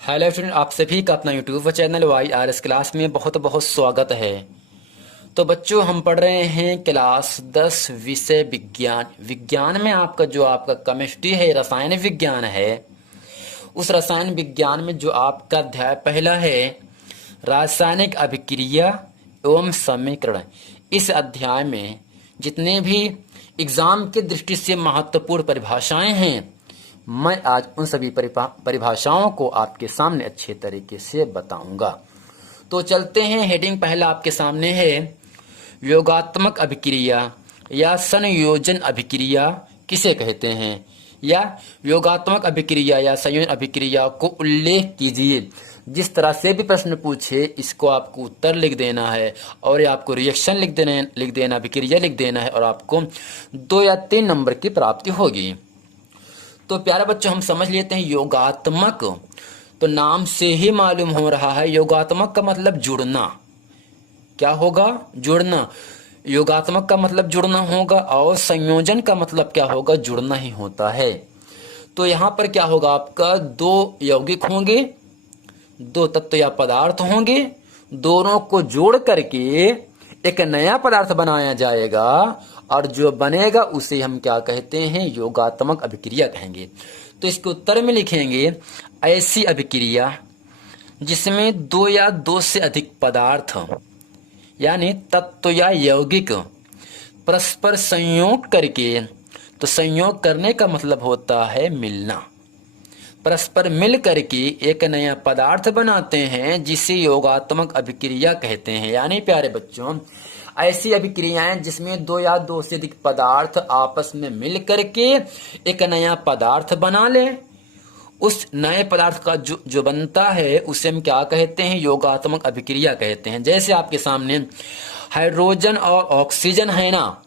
Hello student, आप सभी का अपना यूट्यूब चैनल YRS क्लास में बहुत बहुत स्वागत है। तो बच्चों, हम पढ़ रहे हैं क्लास 10 विषय विज्ञान। विज्ञान में आपका केमिस्ट्री है, रसायन विज्ञान है। उस रसायन विज्ञान में जो आपका अध्याय पहला है रासायनिक अभिक्रिया एवं समीकरण। इस अध्याय में जितने भी एग्जाम की दृष्टि से महत्वपूर्ण परिभाषाएं हैं, मैं आज उन सभी परिभाषाओं को आपके सामने अच्छे तरीके से बताऊंगा। तो चलते हैं। हेडिंग पहला आपके सामने है योगात्मक अभिक्रिया या संयोजन अभिक्रिया किसे कहते हैं, या योगात्मक अभिक्रिया या संयोजन अभिक्रिया को उल्लेख कीजिए। जिस तरह से भी प्रश्न पूछे, इसको आपको उत्तर लिख देना है और आपको रिएक्शन लिख देना, अभिक्रिया लिख देना है और आपको 2 या 3 नंबर की प्राप्ति होगी। तो प्यारे बच्चों, हम समझ लेते हैं योगात्मक। तो नाम से ही मालूम हो रहा है, योगात्मक का मतलब जुड़ना। क्या होगा? जुड़ना। योगात्मक का मतलब जुड़ना होगा और संयोजन का मतलब क्या होगा? जुड़ना ही होता है। तो यहां पर क्या होगा? आपका 2 यौगिक होंगे, 2 तत्व या पदार्थ होंगे, दोनों को जोड़ करके एक नया पदार्थ बनाया जाएगा और जो बनेगा उसे हम क्या कहते हैं? योगात्मक अभिक्रिया कहेंगे। तो इसके उत्तर में लिखेंगे ऐसी अभिक्रिया जिसमें 2 या 2 से अधिक पदार्थ यानी तत्व या यौगिक परस्पर संयोग करके, तो संयोग करने का मतलब होता है मिलना, परस्पर मिल करके एक नया पदार्थ बनाते हैं जिसे योगात्मक अभिक्रिया कहते हैं। यानी प्यारे बच्चों, ऐसी अभिक्रियाएं जिसमें 2 या 2 से अधिक पदार्थ आपस में मिल करके एक नया पदार्थ बना ले, उस नए पदार्थ का जो बनता है उसे हम क्या कहते हैं? योगात्मक अभिक्रिया कहते हैं। जैसे आपके सामने हाइड्रोजन और ऑक्सीजन है ना,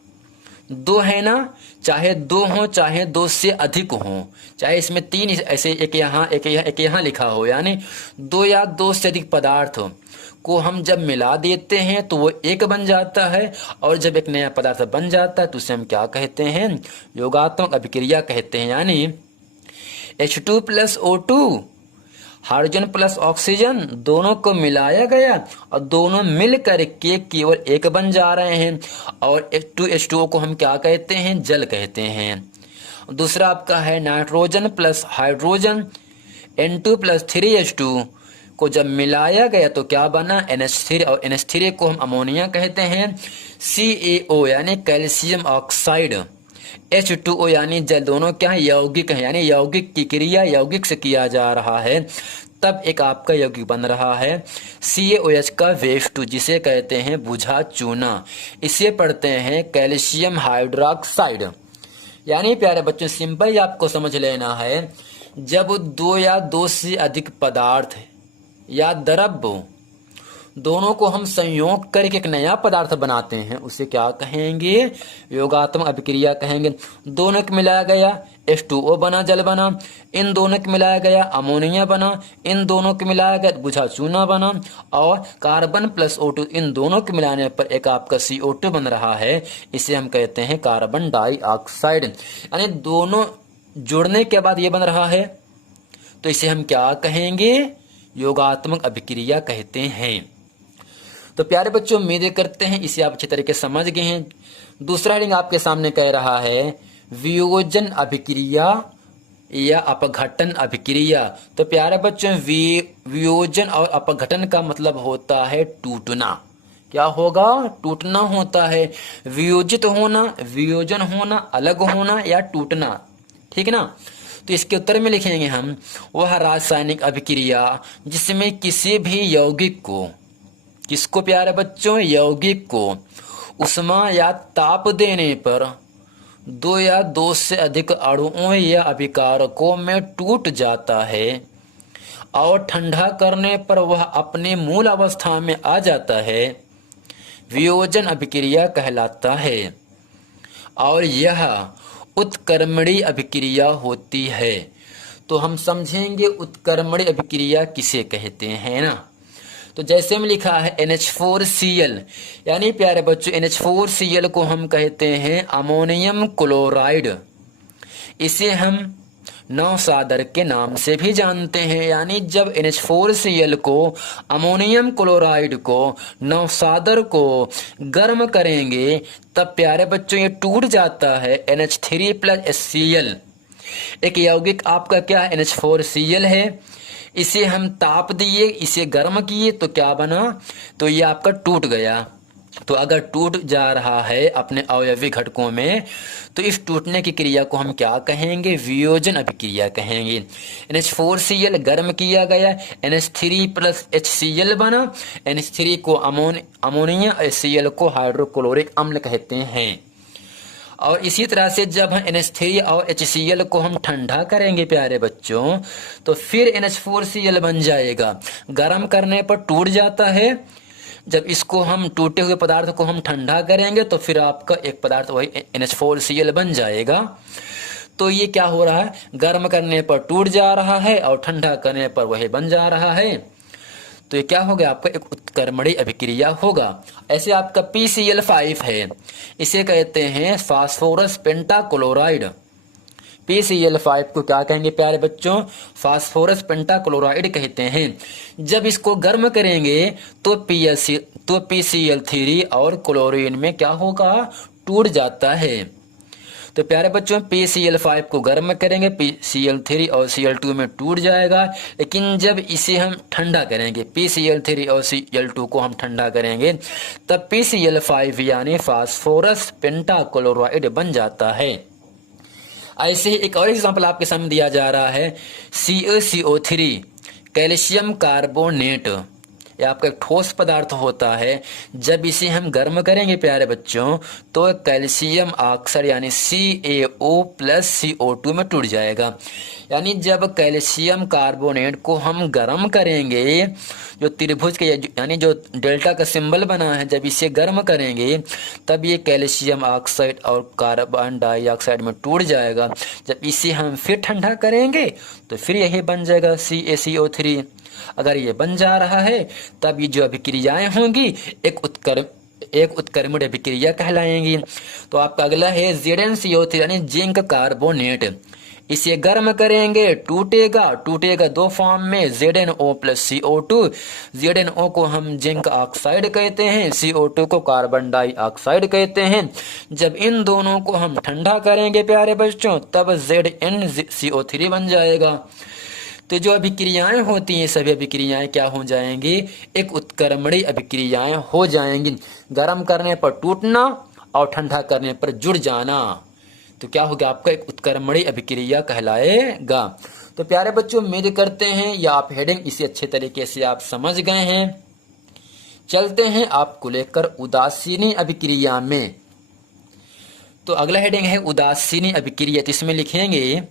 2 है ना, चाहे 2 हो चाहे 2 से अधिक हो, चाहे इसमें 3 ऐसे एक यहाँ लिखा हो, यानी 2 या 2 से अधिक पदार्थ को हम जब मिला देते हैं तो वो एक बन जाता है, और जब एक नया पदार्थ बन जाता है तो उसे हम क्या कहते हैं? योगात्मक अभिक्रिया कहते हैं। यानी H2 plus O2, hydrogen plus oxygen, दोनों को मिलाया गया और दोनों मिल करके केवल एक बन जा रहे हैं, और H2O को हम क्या कहते हैं? जल कहते हैं। दूसरा आपका है nitrogen plus hydrogen, N2 plus 3H2 को जब मिलाया गया तो क्या बना? NH3, और NH3 को हम अमोनिया कहते हैं। CaO यानी कैल्शियम ऑक्साइड, H2O यानी जल, दोनों क्या है? यौगिक है, यानी यौगिक की क्रिया यौगिक से किया जा रहा है, तब एक आपका यौगिक बन रहा है CaOH का H2, जिसे कहते हैं बुझा चूना। इसे पढ़ते हैं कैल्शियम हाइड्रोक्साइड। यानी प्यारे बच्चों, सिंपल ही आपको समझ लेना है, जब 2 या 2 से अधिक पदार्थ या द्रव्य दोनों को हम संयोग करके एक नया पदार्थ बनाते हैं, उसे क्या कहेंगे? योगात्मक अभिक्रिया कहेंगे। दोनों को मिलाया गया H2O बना, जल बना। इन दोनों को मिलाया गया अमोनिया बना। इन दोनों को मिलाया गया बुझा चूना बना। और कार्बन प्लस O2, इन दोनों को मिलाने पर एक आपका CO2 बन रहा है, इसे हम कहते हैं कार्बन डाइऑक्साइड। यानी दोनों जुड़ने के बाद ये बन रहा है, तो इसे हम क्या कहेंगे? योगात्मक अभिक्रिया कहते हैं। तो प्यारे बच्चों, उम्मीद करते हैं इसे आप अच्छे तरीके से समझ गए हैं। दूसरा हेडिंग आपके सामने कह रहा है वियोजन अभिक्रिया या अपघटन अभिक्रिया। तो प्यारे बच्चों, वियोजन और अपघटन का मतलब होता है टूटना। क्या होगा? टूटना होता है। वियोजित होना, वियोजन होना, अलग होना या टूटना, ठीक है ना। तो इसके उत्तर में लिखेंगे हम वह रासायनिक अभिक्रिया जिसमें किसी भी यौगिक को, किसको प्यारे बच्चों? यौगिक को उष्मा या ताप देने पर 2 या 2 से अधिक अणुओं या अभिकारकों में टूट जाता है और ठंडा करने पर वह अपने मूल अवस्था में आ जाता है, वियोजन अभिक्रिया कहलाता है। और यह उत्क्रमणीय अभिक्रिया होती है। तो हम समझेंगे उत्क्रमणीय अभिक्रिया किसे कहते हैं ना। तो जैसे में लिखा है NH4Cl, यानी प्यारे बच्चों NH4Cl को हम कहते हैं अमोनियम क्लोराइड। इसे हम नौसादर के नाम से भी जानते हैं। यानी जब NH4Cl को, अमोनियम क्लोराइड को, नौसादर को गर्म करेंगे तब प्यारे बच्चों ये टूट जाता है NH3+HCl। एक यौगिक आपका क्या है, NH4Cl है। इसे हम ताप दिए, इसे गर्म किए तो क्या बना, तो ये आपका टूट गया। तो अगर टूट जा रहा है अपने अवयवी घटकों में तो इस टूटने की क्रिया को हम क्या कहेंगे, वियोजन अभिक्रिया कहेंगे। NH4Cl गर्म किया गया, NH3+HCl बना। NH3 को अमोनिया, HCl को हाइड्रोक्लोरिक अम्ल कहते हैं। और इसी तरह से जब हम NH3 और HCl को हम ठंडा करेंगे प्यारे बच्चों तो फिर NH4Cl बन जाएगा। गर्म करने पर टूट जाता है, जब इसको हम टूटे हुए पदार्थ को हम ठंडा करेंगे तो फिर आपका एक पदार्थ वही NH4Cl बन जाएगा। तो ये क्या हो रहा है, गर्म करने पर टूट जा रहा है और ठंडा करने पर वही बन जा रहा है। तो ये क्या हो गया, आपका एक उत्क्रमणीय अभिक्रिया होगा। ऐसे आपका PCl5 है, इसे कहते हैं फास्फोरस पेंटाक्लोराइड। PCl5 को क्या कहेंगे प्यारे बच्चों, फास्फोरस पेंटाक्लोराइड कहते हैं। जब इसको गर्म करेंगे तो PCl3 और क्लोरीन में क्या होगा, टूट जाता है। तो प्यारे बच्चों PCl5 को गर्म करेंगे, PCl3 और Cl2 में टूट जाएगा। लेकिन जब इसे हम ठंडा करेंगे, PCl3 और Cl2 को हम ठंडा करेंगे तब PCl5 यानी फास्फोरस पेंटाक्लोराइड बन जाता है। ऐसे ही एक और एग्जाम्पल आपके सामने दिया जा रहा है, CaCO3 कैल्शियम कार्बोनेट। यह आपका एक ठोस पदार्थ होता है। जब इसे हम गर्म करेंगे प्यारे बच्चों तो कैल्शियम ऑक्साइड यानी CaO+CO2 में टूट जाएगा। यानी जब कैल्शियम कार्बोनेट को हम गर्म करेंगे, जो त्रिभुज के यानी जो डेल्टा का सिंबल बना है, जब इसे गर्म करेंगे तब ये कैल्शियम ऑक्साइड और कार्बन डाइऑक्साइड में टूट जाएगा। जब इसे हम फिर ठंडा करेंगे तो फिर यही बन जाएगा CaCO3। अगर ये बन जा रहा है तब ये जो अभिक्रियाएं होंगी एक उत्क्रमण अभिक्रिया कहलाएंगी। तो आपका अगला है ZnCO3 यानी जिंक कार्बोनेट। इसे गर्म करेंगे, टूटेगा दो फॉर्म में, ZnO+CO2। ZnO को हम जिंक ऑक्साइड कहते हैं, CO2 को कार्बन डाइऑक्साइड कहते हैं। जब इन दोनों को हम ठंडा करेंगे प्यारे बच्चों तब ZnCO3 बन जाएगा। तो जो अभिक्रियाएं होती हैं सभी अभिक्रियाएं क्या हो जाएंगी, एक उत्क्रमणीय अभिक्रियाएं हो जाएंगी। गर्म करने पर टूटना और ठंडा करने पर जुड़ जाना, तो क्या होगा, आपका एक उत्क्रमणीय अभिक्रिया कहलाएगा। तो प्यारे बच्चों उम्मीद करते हैं या आप हेडिंग इसे अच्छे तरीके से आप समझ गए हैं। चलते हैं आपको लेकर उदासीनी अभिक्रिया में। तो अगला हेडिंग है उदासीनी अभिक्रिया। तो इसमें लिखेंगे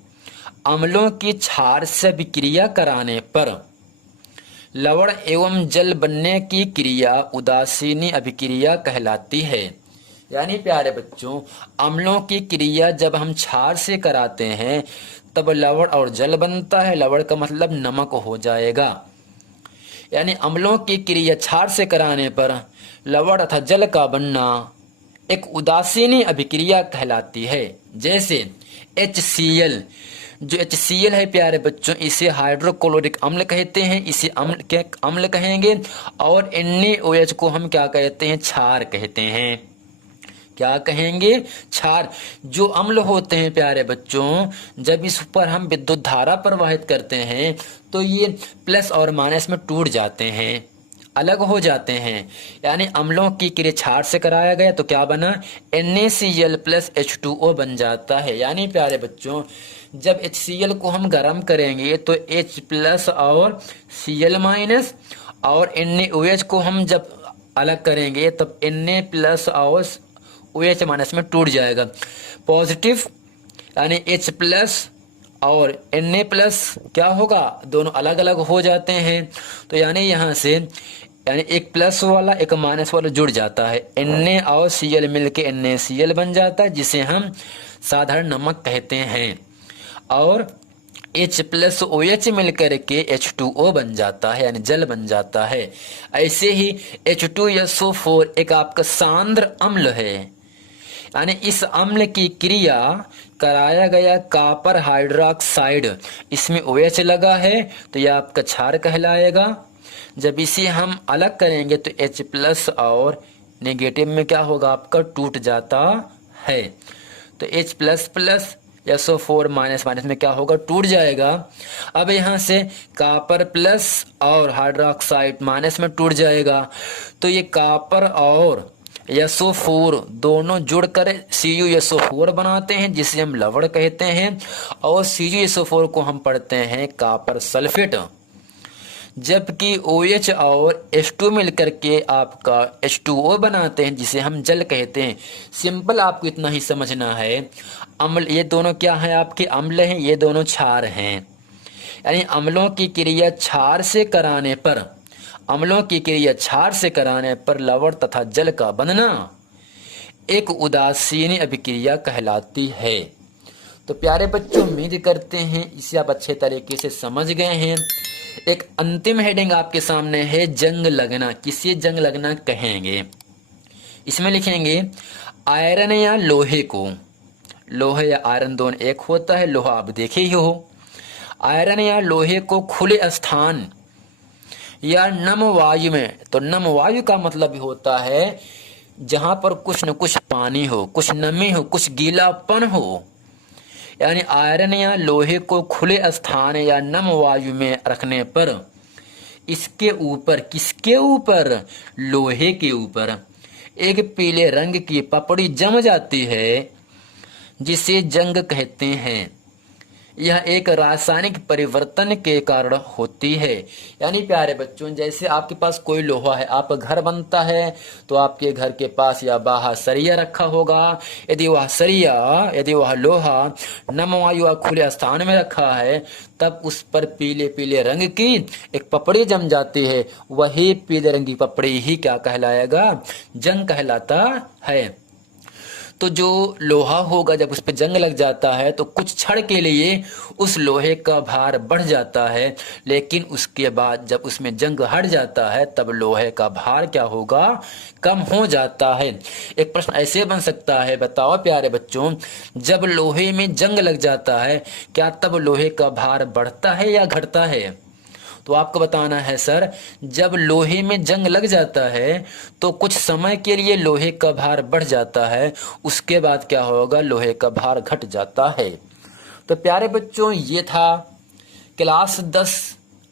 अम्लों की क्षार से अभिक्रिया कराने पर लवण एवं जल बनने की क्रिया उदासीनी अभिक्रिया कहलाती है। यानी प्यारे बच्चों अम्लों की क्रिया जब हम क्षार से कराते हैं तब लवण और जल बनता है। लवण का मतलब नमक हो जाएगा। यानी अम्लों की क्रिया क्षार से कराने पर लवण तथा जल का बनना एक उदासीनी अभिक्रिया कहलाती है। जैसे HCl, जो HCl है प्यारे बच्चों इसे हाइड्रोक्लोरिक अम्ल कहते हैं, इसे अम्ल कहेंगे। और NaOH को हम क्या कहते हैं, क्षार कहते हैं। क्या कहेंगे, क्षार। जो अम्ल होते हैं प्यारे बच्चों जब इस पर हम विद्युत धारा प्रवाहित करते हैं तो ये प्लस और माइनस में टूट जाते हैं, अलग हो जाते हैं। यानी अम्लों की क्रिया क्षार से कराया गया तो क्या बना, NaCl+H2O बन जाता है। यानी प्यारे बच्चों जब HCl को हम गर्म करेंगे तो H+ और Cl- और NaOH को हम जब अलग करेंगे तब Na+ और OH- में टूट जाएगा। पॉजिटिव यानी H+ और Na+ क्या होगा, दोनों अलग अलग हो जाते हैं। तो यानी यहाँ से यानी एक प्लस वाला एक माइनस वाला जुड़ जाता है, Na और Cl मिलके NaCl बन जाता है जिसे हम साधारण नमक कहते हैं। और H+OH मिलकर के H2O बन जाता है यानी जल बन जाता है। ऐसे ही H2SO4 एक आपका सांद्र अम्ल है। यानी इस अम्ल की क्रिया कराया गया कॉपर हाइड्रोक्साइड, इसमें OH लगा है तो यह आपका क्षार कहलाएगा। जब इसे हम अलग करेंगे तो H+ और नेगेटिव में क्या होगा आपका टूट जाता है, तो H++ SO4 माइनस माइनस में क्या होगा टूट जाएगा। अब यहाँ से कॉपर प्लस और हाइड्रोक्साइड माइनस में टूट जाएगा, तो ये कॉपर और SO4 दोनों जुड़कर CuSO4 बनाते हैं जिसे हम लवण कहते हैं, और CuSO4 को हम पढ़ते हैं कॉपर सल्फेट। जबकि OH और H2 मिलकर के आपका H2O बनाते हैं जिसे हम जल कहते हैं। सिंपल आपको इतना ही समझना है, अम्ल ये दोनों क्या है आपके अम्ल हैं, ये दोनों क्षार हैं। यानी अम्लों की क्रिया क्षार से कराने पर, अम्लों की क्रिया क्षार से कराने पर लवण तथा जल का बनना एक उदासीन अभिक्रिया कहलाती है। तो प्यारे बच्चों, उम्मीद करते हैं इसे आप अच्छे तरीके से समझ गए हैं। एक अंतिम हेडिंग आपके सामने है, जंग लगना। किसे जंग लगना कहेंगे? इसमें लिखेंगे आयरन या लोहे को, लोहे या आयरन दोनों एक होता है, लोहा आप देखे ही हो। आयरन या लोहे को खुले स्थान या नम वायु में, तो नम वायु का मतलब होता है जहां पर कुछ न कुछ पानी हो, कुछ नमी हो, कुछ गीलापन हो। यानी आयरन या लोहे को खुले स्थान या नम वायु में रखने पर इसके ऊपर, किसके ऊपर? लोहे के ऊपर एक पीले रंग की पपड़ी जम जाती है जिसे जंग कहते हैं। यह एक रासायनिक परिवर्तन के कारण होती है। यानी प्यारे बच्चों, जैसे आपके पास कोई लोहा है, आपका घर बनता है तो आपके घर के पास या बाहर सरिया रखा होगा। यदि वह सरिया, यदि वह लोहा नम वायु या खुले स्थान में रखा है, तब उस पर पीले पीले रंग की एक पपड़ी जम जाती है। वही पीले रंग की पपड़ी ही क्या कहलाएगा? जंग कहलाता है। तो जो लोहा होगा जब उस पर जंग लग जाता है तो कुछ क्षण के लिए उस लोहे का भार बढ़ जाता है, लेकिन उसके बाद जब उसमें जंग हट जाता है तब लोहे का भार क्या होगा? कम हो जाता है। एक प्रश्न ऐसे बन सकता है, बताओ प्यारे बच्चों, जब लोहे में जंग लग जाता है क्या तब लोहे का भार बढ़ता है या घटता है? तो आपको बताना है सर, जब लोहे में जंग लग जाता है तो कुछ समय के लिए लोहे का भार बढ़ जाता है, उसके बाद क्या होगा? लोहे का भार घट जाता है। तो प्यारे बच्चों, ये था क्लास 10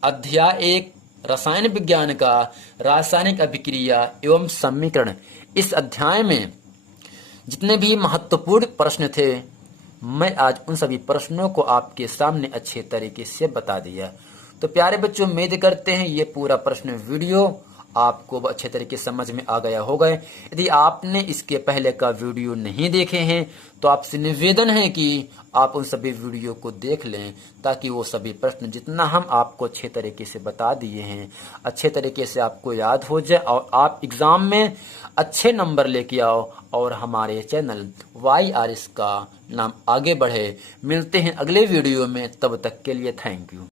अध्याय 1 रसायन विज्ञान का रासायनिक अभिक्रिया एवं समीकरण। इस अध्याय में जितने भी महत्वपूर्ण प्रश्न थे, मैं आज उन सभी प्रश्नों को आपके सामने अच्छे तरीके से बता दिया। तो प्यारे बच्चों, उम्मीद करते हैं ये पूरा प्रश्न वीडियो आपको अच्छे तरीके से समझ में आ गया होगा। यदि आपने इसके पहले का वीडियो नहीं देखे हैं तो आपसे निवेदन है कि आप उन सभी वीडियो को देख लें, ताकि वो सभी प्रश्न जितना हम आपको अच्छे तरीके से बता दिए हैं अच्छे तरीके से आपको याद हो जाए और आप एग्जाम में अच्छे नंबर लेके आओ और हमारे चैनल YRS का नाम आगे बढ़े। मिलते हैं अगले वीडियो में, तब तक के लिए थैंक यू।